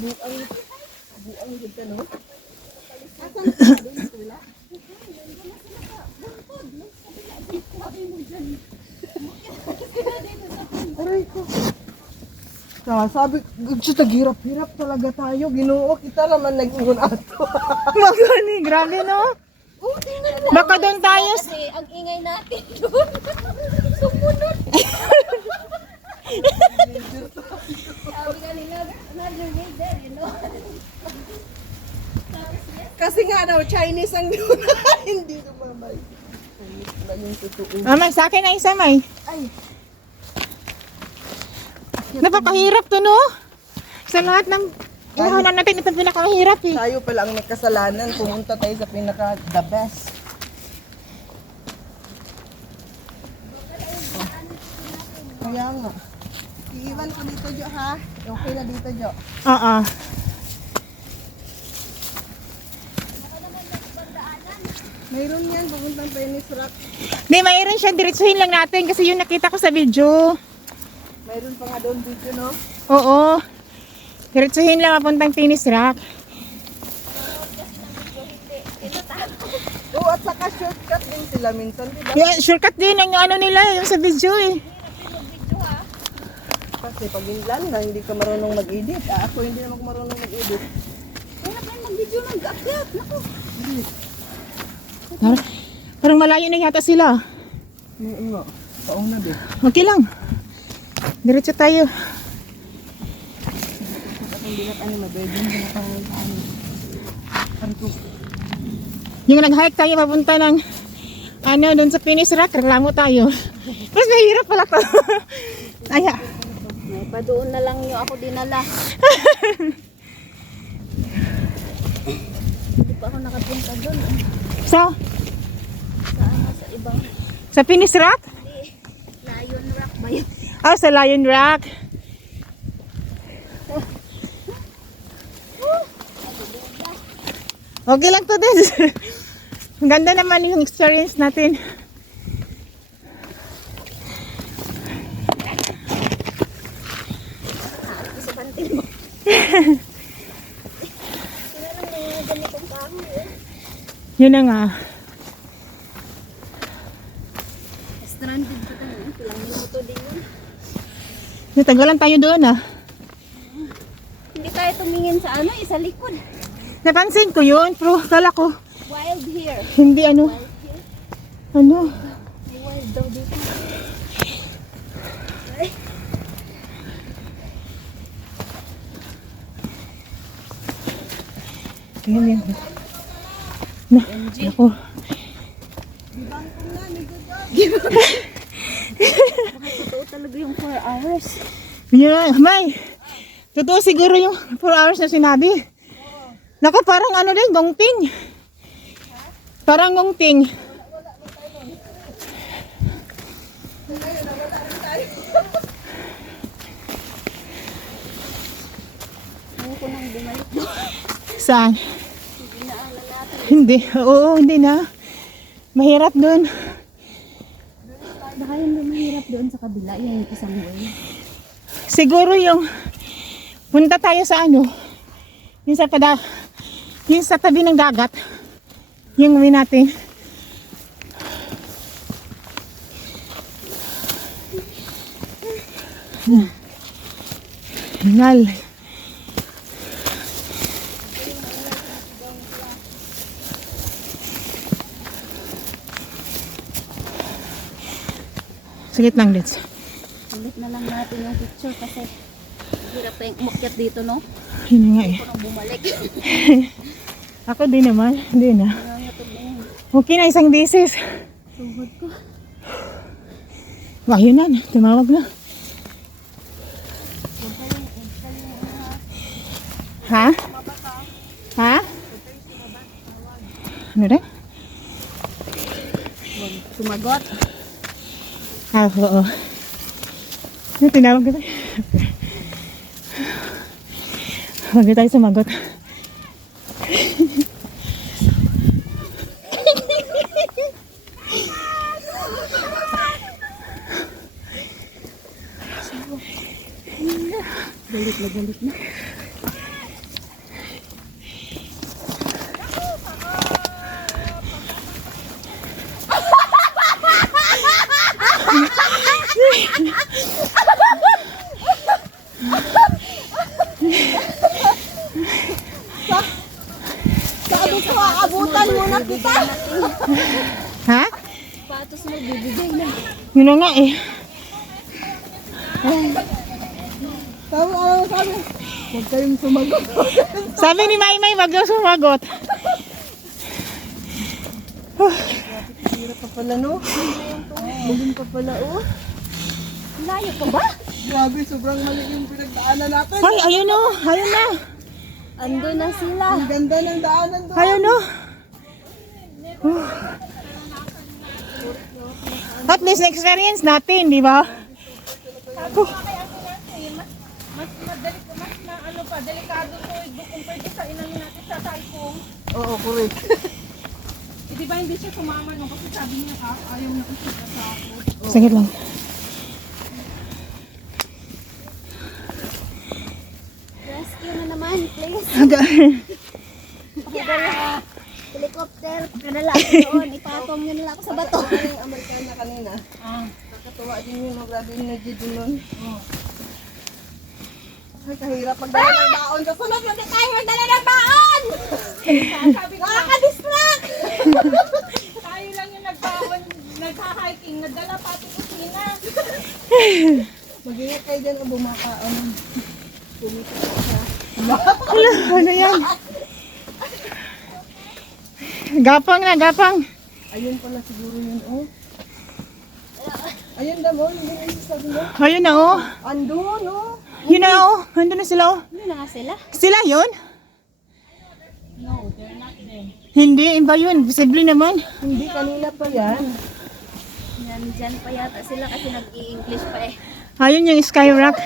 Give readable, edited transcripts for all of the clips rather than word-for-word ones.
Buang gid no. Aray ko. Sabi, taghirap-hirap talaga tayo. Ginoo, kita naman nag-ingon ato. Magani, grabe no? Oh, tingnan mo. Baka doon tayo. Kasi ang ingay natin doon. Sumunod. Sabi nga nila, another major, you know. Kasi nga daw, Chinese ang doon. Hindi sumabay. Chinese na yung totoo. May sa akin na isa, may. Ay. Napakahirap to, no? Sa lahat ng ilahanan natin, ito pinakamahirap eh. Tayo pala ang may kasalanan. Pumunta tayo sa pinaka the best. Kaya nga. Iiwan ko dito, Jo, ha? Okay na dito, Jo. Oo. Mayroon yan, pupuntang Penis Rock. Di, mayroon siya. Diretsuhin lang natin kasi yung nakita ko sa video. Mayroon pa nga doon video, no? Oo. Diretsuhin lang papuntang Penis Rock. Oo, at saka shortcut din sila minsan, di ba? Yung shortcut din ang ano nila, yung sa video eh. Kasi pag inland na, hindi ka marunong mag-edit. Ako hindi naman ako marunong mag-edit. Kaya na kayo mag-video ng gakyat. Naku. Parang malayo na yata sila. Oo nga. Paong na, be. Okay lang. Diretso tayo. Hindi na tayo mabedin. Hindi na tayo ano. Yung nag-hike tayo papunta ng ano, dun sa Penis Rock, reklamo tayo. Mas mahirap pala to. Aya. May pa doon na lang yung ako dinala. Hindi pa ako nakapunta doon. So, Sa ano, sa ibang sa Penis Rock? Lion Rock ba yun? Oh, sa Lion Rock. Okay lang to din. Ang ganda naman yung experience natin. Sa kantin mo. Sila lang mga ganitong kahoy eh. Yun na nga. Stranded pa tayo. Pilang minuto din yun. Natagalan tayo doon ah. Hindi tayo tumingin sa ano eh, sa likod. Napansin ko yun, pero kala ko Wild here. hindi ano. Wild here. Ano? May wild daw dito. Ay. Ayan yan. Na, ako. Totoo talaga yung 4 hours. Yeah, may. Totoo siguro yung 4 hours na sinabi. Naku, parang ano din, gongting. Parang gongting. Ngayon ko nang bumalik. Saan? Ginaanan natin. Hindi. Oo, hindi na. Mahirap dun. Baka yung mahirap doon sa kabila, yung isang way. Siguro yung punta tayo sa ano, yung sa tabi ng dagat. Yung uwi natin. Hingal. Saglit lang, Dits. Ulit na lang natin yung picture kasi hirap pa yung umakyat dito, no? Yun na nga eh. Ako nang bumalik. Ako din naman. Hindi na. Nangangatog na yun. Okay na, isang thesis. Tuhod ko. Wah, yun na. Tumawag na. Ha? Ha? Ano rin? Sumagot. Ah, oo. Ano, tinawag ka tayo? Huwag na tayo sumagot. Galit na galit na. Yun na nga eh. Sabi. Huwag kayong sumagot. Sabi ni Maymay, wag daw sumagot. Hirap pa pala, no? Mulim pa pala, oh. Layo pa ba? Grabe, sobrang mali yung pinagdaanan natin. Ay, ayun o. Ayun na. Ando na sila. Ang ganda ng daanan doon. Ayun o. At least na-experience natin, di ba? Delikado to, kung pwede sa inang natin sa typhoon. Oo, correct. Di ba hindi siya sumama nung kasi sabi niya ayaw na kasi sa ako. Sagit lang. Rescue na naman, please. Helicopter, kadala ako doon. Ipatong nyo nila ako sa bato. Yung Amerikana kanina. Nakakatuwa din yun, no? Grabe yung energy din nun. Ay, kahirap magdala ng baon. Kasunod, hindi tayo magdala ng baon! Sabi ko, Nakaka-distract! tayo lang yung nagha-hiking, nagdala pati kusina. Mag-ingat kayo dyan o bumakaon. Pumita ka siya. Hala, ano yan? Gapang na, gapang. Ayun pala siguro yun, oh. Ayun daw, oh. Hindi na yung sabi mo. Ayun na o. Andun, oh. Yun na o. Andun na sila o. Ano na nga sila? Sila yun? No, they're not them. Hindi, iba yun. Posible naman. Hindi, kanina pa yan. Yan, dyan pa yata sila kasi nag-i-English pa eh. Ayun yung Skyrock.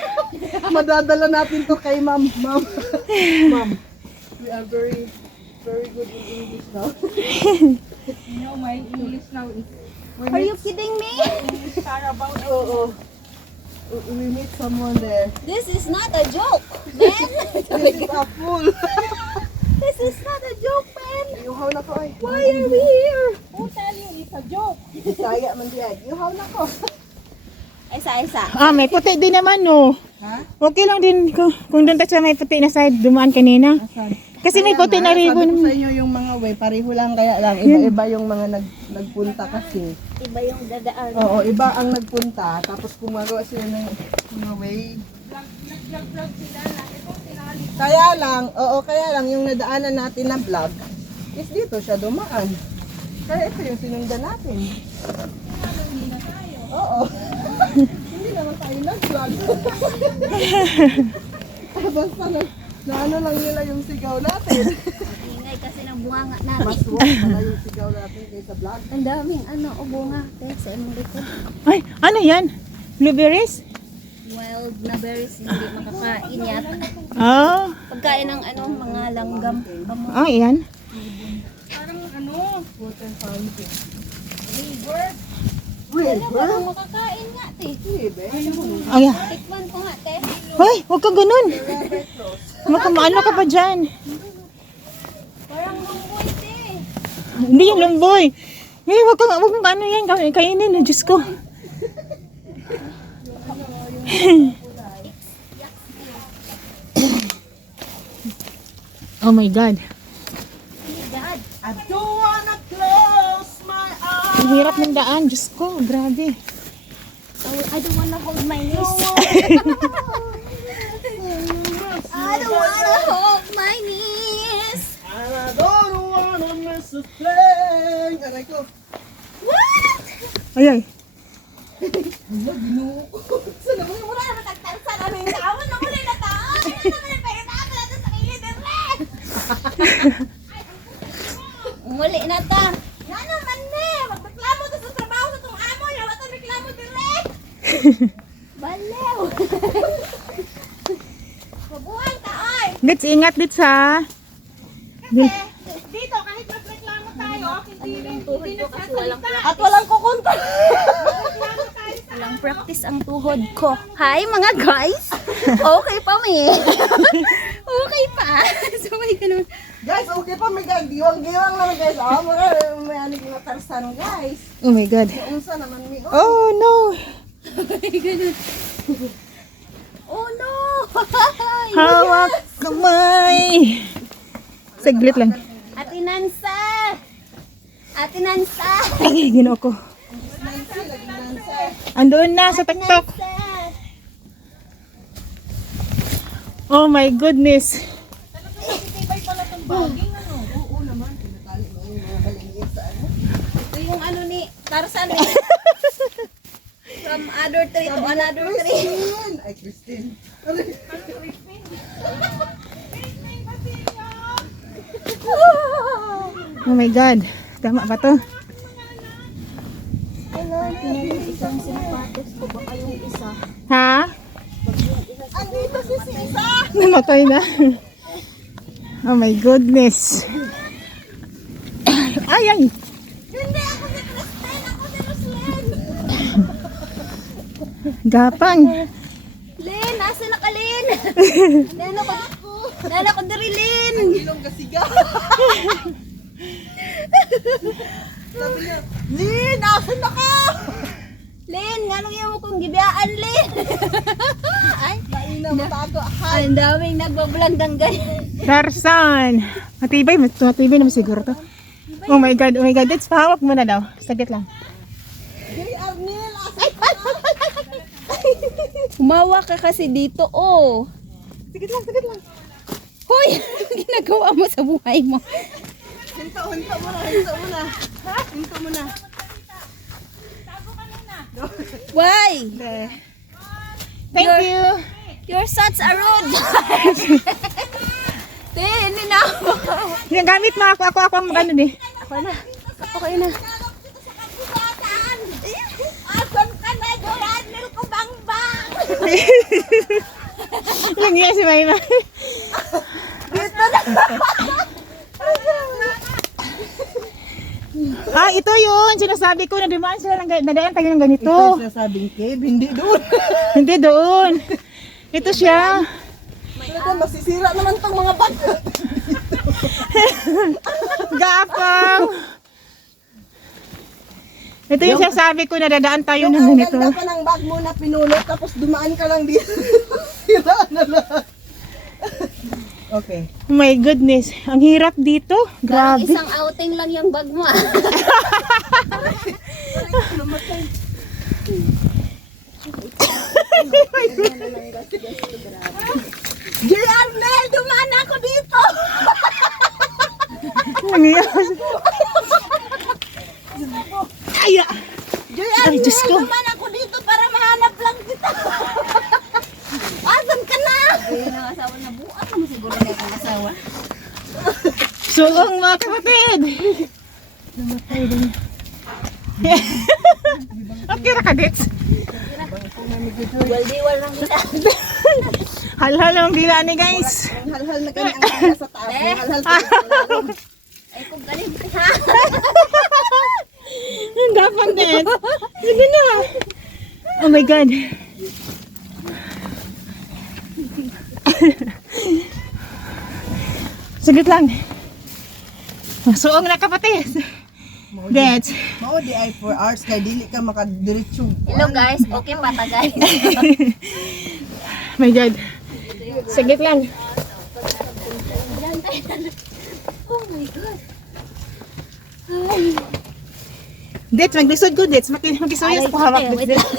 Madadala natin to kay ma'am. Ma'am. Ma'am. We are very, very good in English now. You know, my English now is Are you kidding me? Carabao. Oo. We meet someone there. This is not a joke, man. This is a fool. This is not a joke, man. Yuhaw na ko ay. Why are we here? Who tell you it's a joke? Bisaya man diyan. Yuhaw na ko. Isa-isa. Ah, may puti din naman no. Ha? Okay lang din kung doon tayo sa may puti na side dumaan kanina. Asan? Kasi may puti na Sabi ribbon. ko sa inyo yung mga way, pareho lang kaya lang. Iba-iba yung mga nagpunta kasi. Iba yung dadaan. Oo, iba ang nagpunta. Tapos gumagawa sila ng mga way. Nag-vlog sila na itong sinali. Kaya lang yung nadaanan natin na vlog is dito siya dumaan. Kaya ito yung sinundan natin. Oo. Hindi naman tayo nag-vlog. Basta na ano lang nila yung sigaw natin. Ingay kasi ng bunga Mas natin. work pala yung sigaw natin kaysa vlog. Ang daming bunga. Kaya sa imong likod. Ay, ano yan? Blueberries? Wild na berries, hindi makakain yata. Ah, Pagkain ng mga langgam. Kamo. ah, yan. Parang Water fountain. river. Wait, Parang makakain nga, te. Ay, ah. Tikman ko nga, te. Hoy, huwag ka ganun. Ano ka pa dyan? Parang manggoy, te. Hindi yung lumboy. Eh, huwag kang ano yan. Kainin, Diyos ko. Oh my God. God. I don't wanna close my eyes. Ang hirap ng daan. Diyos ko, grabe. I don't wanna hold my knees. I don't wanna hold my knees. And I don't wanna miss a thing. Aray ko. What? Ay, ay. Ano, ginuo ko. Saan naman yung Wala na matagtansan na may tawon na muli na taon. Ano naman yung pagkatapos natin sa kilid ng red? Muli na ta. Nga naman ne. Magreklamo to sa trabaho sa itong amo. Yawa to reklamo din red. Balew. Mabuhay ta oy. Dits, ingat dits ha. Dito kahit magreklamo tayo, hindi nagsasalita. At walang kukunta. Reklamo tayo sa walang practice ang tuhod ko. Hi mga guys! Okay pa mi. Okay pa. So may ganun. Guys, okay pa may giwang-giwang naman guys. May anig na tarsan guys. Oh my God. Unsa naman mi. Oh no. May ganun. Oh no! Hawak kamay. Saglit lang. Ate Nansa! Ate Nansa! Ay, ginoo ko. Nancy, lagi Nancy. Andun na sa TikTok. Oh my goodness. Oo naman, tinatali mo yung mga balinggit sa ano. Ito yung ano ni Tarzan eh. From other tree to another tree. Christine! Ay, Christine. Oh my God. Tama ba to? Isang sinapatos ko baka yung isa. Ha? Andito si Sisa! Namatay na. Oh my goodness. Ay, ay. Hindi ako si Christine, ako si Roslyn. Gapang. Lin, nasa na ka Lin? Nana ko diri Lin. Ilong kasiga. Sabi niya, Lin, asan na ka? Lin, nganong yung kong gibiyaan Lin? Ay, Kain na matago. ay, ang daming nagbablog ng ganyan. Tarzan. Matibay. Matibay naman siguro to. Oh my God. Oh my God. That's pahawak mo na daw. Saglit lang. Jay Arnel, asan ka? Humawa ka kasi dito, oh. Saglit lang. Saglit lang. Hoy, anong ginagawa mo sa buhay mo? Hinto muna, hinto muna. Ha? Hinto muna. Why? Thank you. You're such a rude. Te, hindi na ako. Yung gamit mo. Ako ang magano di. Ako na. Okay na. Asan ka na, Joranil ko bang-bang? Yung iya si Mayma. Ah, ito yun. Sinasabi ko na dumaan sila ng nadaan tayo ng ganito. Ito sinasabing cave, hindi doon. Hindi doon. Ito siya. Talaga, masisira naman tong mga bag. Gapang. Ito yung sinasabi ko na dadaan tayo ng Ang ganito. ganda pa ng bag mo na pinulot, tapos dumaan ka lang dito. Sira na lahat. Okay. Oh my goodness. Ang hirap dito. Parang Grabe. isang outing lang yung bag mo. Jay Arnel, dumaan ako dito. Ang hirap. Ay, ah. Jay Ay, Arnel, Diyos ko. dumaan ako dito para mahanap lang kita. Asan ka na? Kaya nang asawa na buat mo siguro na akong asawa. Suong mga kapatid. Okay ra ka, Dits? Diwal-diwal lang kita. Hal-hal ang bila ni guys. Hal-hal na kami ang kaya sa taas. Hal-hal pa sa lalong. Ay, kung galing ha. Ang gapang, Dits. Sige na. Oh my God. Saglit lang. Suong na kapatid. Dits. Mao di ay 4 hours kay dili ka makadiretso. Hello guys, okay pa ta guys. My God. Saglit lang. Oh my God. Dits, maglisod ko, Dits. Makisuyas ko hawak, Wait Dits.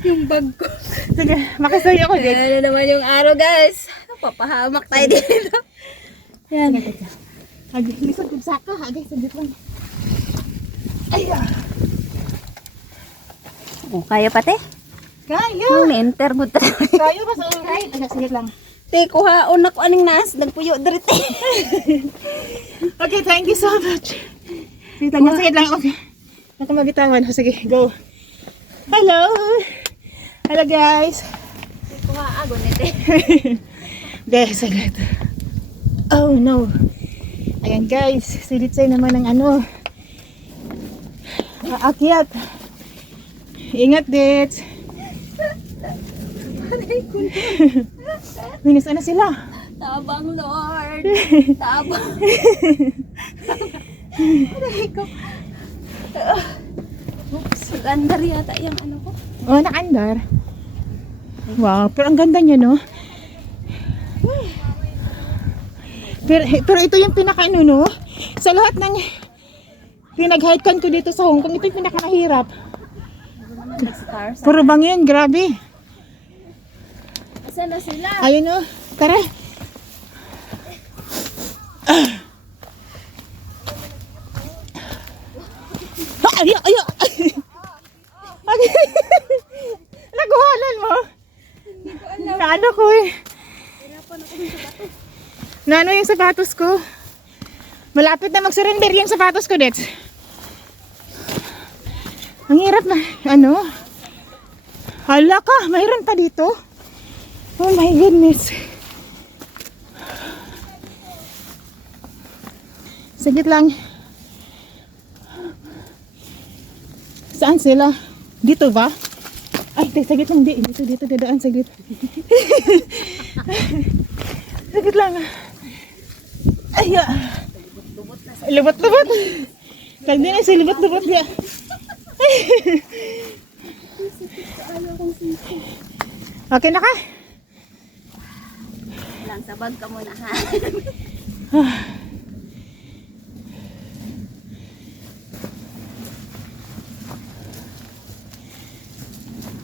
yung bag ko. Sige, makisuyo ko, Dits. Ano naman yung araw guys. Papahamak tayo dito. Yan. Lisod ko sa ka, agay, saglit lang. Oh, kaya pa te? Kaya. Enter mo tayo. Kaya ba sa right? Agay, saglit lang. Te, kuhaon ako aning nas. Nagpuyo diri te. Okay, thank you so much. Saglit lang. Okay. Ako mabitawan. Sige, go. Hello. Hello, guys. Kuhaagon ni te. Guys, saglit. Oh, no. Ayan, guys. Silitsay naman ng ano. Aakyat. Ingat, Dits. Minis na sila. Tabang Lord. Tabang. Oops. Ganda yata yung ano ko. Oh, nakaandar. Wow, pero ang ganda niya, no? Pero ito yung pinaka ano, no? Sa lahat ng Pinag-hidekan ko dito sa Hong Kong. Ito yung pinakamahirap. Nag-stars. Puro bangin, grabe. Asan na sila? Ayun o, tara. Ayo, ayo. Naguhalan mo. Naano ko eh. Naano yung sapatos ko. Malapit na mag-surrender yung sapatos ko, Dets. Ang hirap na, ano? Hala ka, mayroon pa dito. Oh my goodness. Saglit lang. Saan sila? Dito ba? Ay, saglit lang. Dito, dadaan, saglit. Saglit lang. Ay, lubot-lubot. Kag din ay lubot-lubot niya. Okay na ka? Lang, sabag ka muna ha.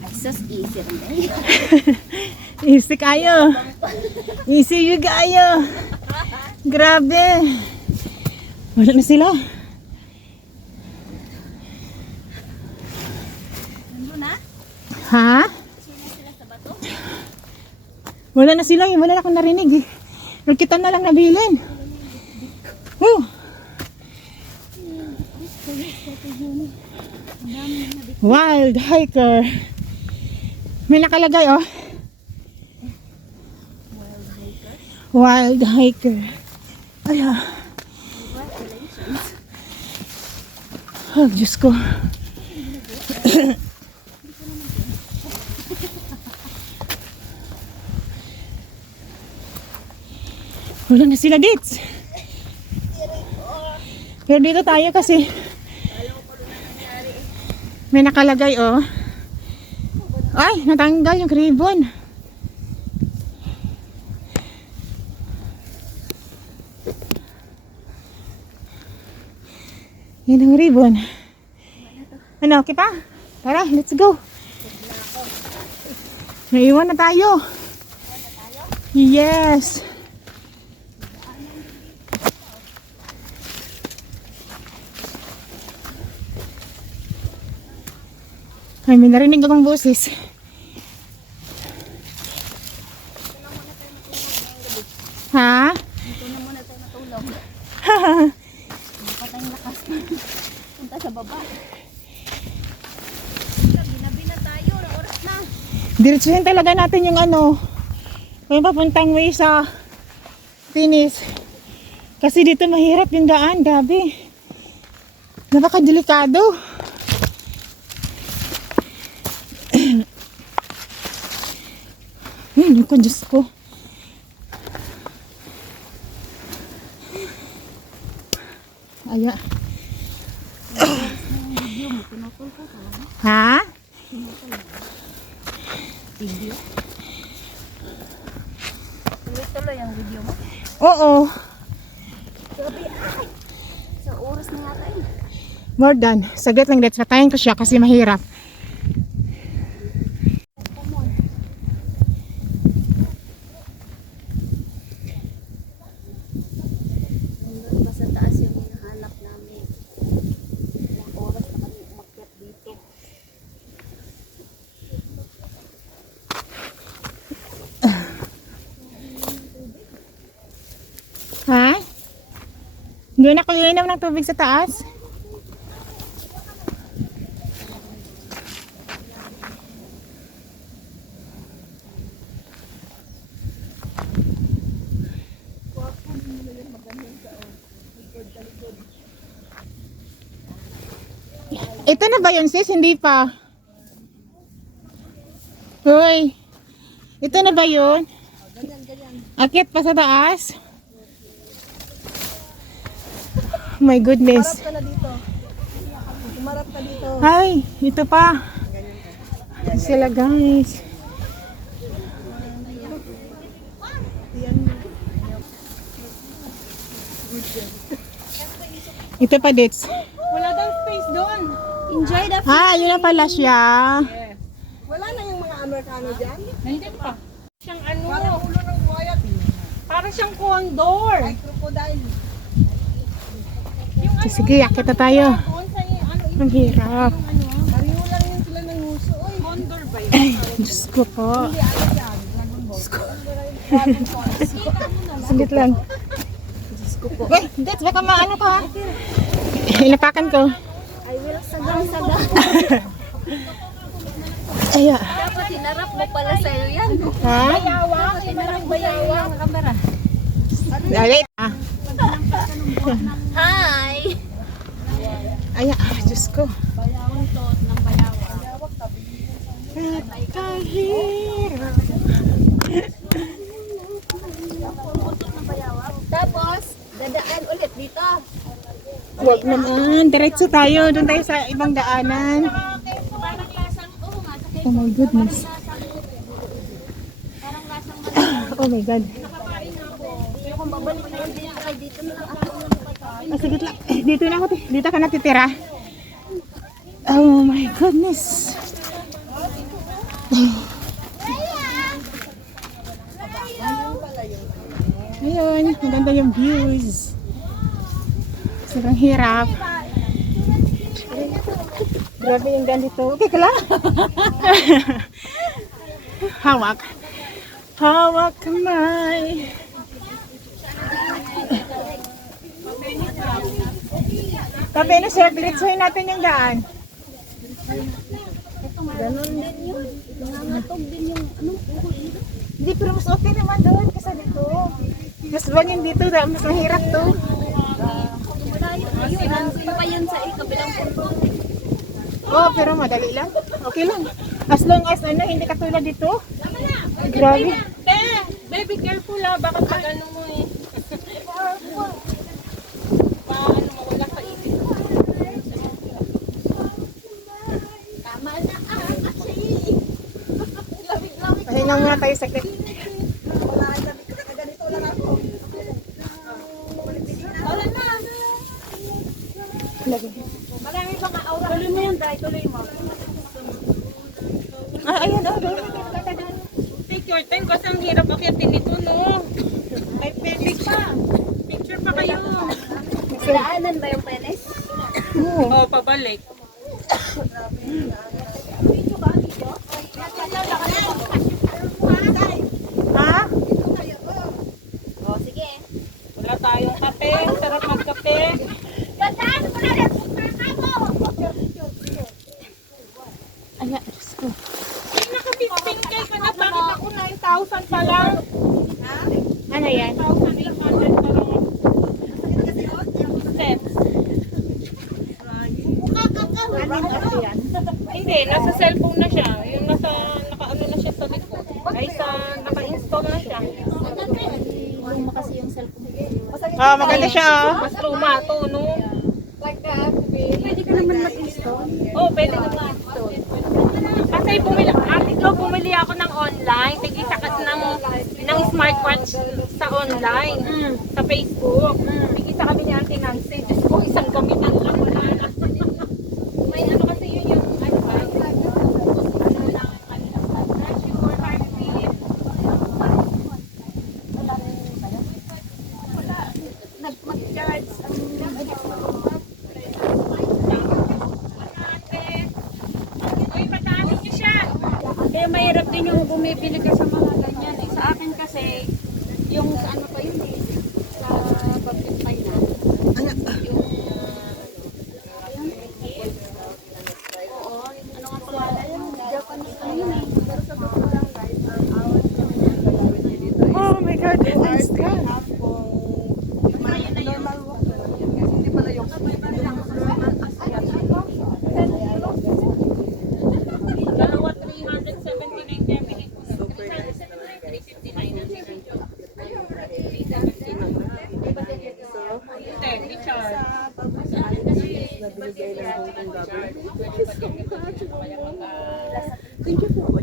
Ay, sus, easy rin eh. Easy kayo. Easy you kayo. Grabe. Wala na sila. Nandun na? Ha? Sino sila sa bato? Wala na sila. Wala na akong narinig eh. Kita na lang nabilin. Wild hiker. May nakalagay oh. Wild hiker. Ay Congratulations. oh, Diyos ko. Wala na sila dito. Pero dito tayo kasi may nakalagay oh. Ay, natanggal yung ribbon. Yan ang ribbon. Ano, okay pa? Tara, let's go. Naiwan na tayo. Yes. Ay, may narinig akong boses. Ha? Dito na muna tayo natulog. Patay yung lakas. Punta sa baba. Ginabi na tayo. Na oras na. Diretsuhin talaga natin yung ano. Yung papuntang way sa finish. Kasi dito mahirap yung daan. Gabi. Napakadelikado. Yun ko, Diyos ko. Aya. Ha? Video. Tuloy-tuloy ang video mo. Oo. Sabi, ay! Sa oras na yata eh. More than. Saglit lang dito. Patayin ko siya kasi mahirap. Nandun pa sa taas yung hinahanap namin. Ilang oras na kami umakyat dito. Ha? Doon ako iinom ng tubig sa taas. Ito na ba yun, sis? Hindi pa. Hoy. Ito na ba yun? Akyat pa sa taas? Oh my goodness. Umarap ka na dito. Umarap ka dito. Ay, ito pa. Sila guys. Ito pa, Dits. Wala Enjoy the Ah, yun na pala siya. Wala na yung mga Amerikano dyan. Nandiyan pa. Siyang ano, Parang ulo ng buhayat. parang siyang condor. Ay, crocodile. Sige, akit na tayo. Doon sa ano, Ang hirap. Pareho lang yun sila ng nguso. Oy, condor ba yun? Ay, Diyos ko po. hindi ano yan. Dragon Ball. Saglit lang. Wait, Dad, baka maano ka. Inapakan ko. I will sagang-sagang. Aya. Dapat hinarap mo pala sa'yo yan. Ha? Dapat hinarap mo sa'yo yung camera. Dalit. Ah. Hi! Aya, Diyos ko. Buntot ng bayawa. Kahirap. Tapos, dadaan ulit dito. Huwag naman. Diretso tayo. Doon tayo sa ibang daanan. Parang lasang oo nga. Oh my goodness. Parang lasang Oh my God. kung babalik na yun dito, ay dito na lang ako. Ah, sige lang. Dito na ako. Dito ka natitira. Oh my goodness. Ayun, maganda yung views. Sobrang hirap. Grabe yung ganito. Okay ka lang? Hawak. Hawak kamay. Tabi na siya, diretsuhin natin yung daan. Ganon din yun. Nangatog din yung anong uhod dito. Hindi, pero mas okay naman doon kasi dito. Mas bangin dito, mas mahirap to. Malayo na yun. Nandun pa yun sa kabilang punto. Oh, pero madali lang. Okay lang. As long as ano, hindi katulad dito. Grabe. Te, baby careful ha, baka pag ano mo eh. Paano mawala sa isip. Tama na kasi. Lamig-lamig. Pahinga muna tayo saglit. Wala ay sabi ko na ganito lang ako. Wala na. Lagi. Marami pang aura. Tuloy mo yun, Dai. Tuloy mo. Ah, ayan, oh. Doon. Take your time kasi ang hirap akyatin nito, no? May pwede pa. Picture pa kayo. Daanan ba yung penis? Oo. Oh, pabalik. Ha? O, sige. Wala tayong kape. Sarap magkape. Gandaan mo na rin. Ayan, Diyos ko. Ay, naka-15K ka na. Bakit ako 9,000 pa lang? Ano yan? 1,800 pa lang. Steps. Anong ate yan? Hindi, nasa cellphone na siya. Yung naka-ano na siya sa likod. Ay, naka-install na siya. Luma kasi yung cellphone. Oh, maganda siya, oh. Mas luma to, no? Pwede ka naman mag-install. Oh, pwede na mag-install. Kasi bumili ako ng online. Tigisa ka ng smartwatch sa online. Sa Facebook. Tigisa kami ni Auntie Nancy. Diyos ko, isang gamitan lang. Wala na. May ano kasi yun yung ano ba? Ano lang kanilang pressure, heartbeat. Nag-charge ang Uy, pataanin niyo siya. kaya mahirap din yung bumibili ka sa mga ganyan. Eh. Sa akin kasi, yung sa ano pa yun eh, sa public finance. Yung, oo, ano nga pangalan yun? Japanese ano yun eh. Pero sa totoo lang guys, Oh my God. Nice ka. Hindi pala yung Dalawa 379 kaya bili ko. 359 ang sinadyo. 379. Hindi, Richard. Thank you for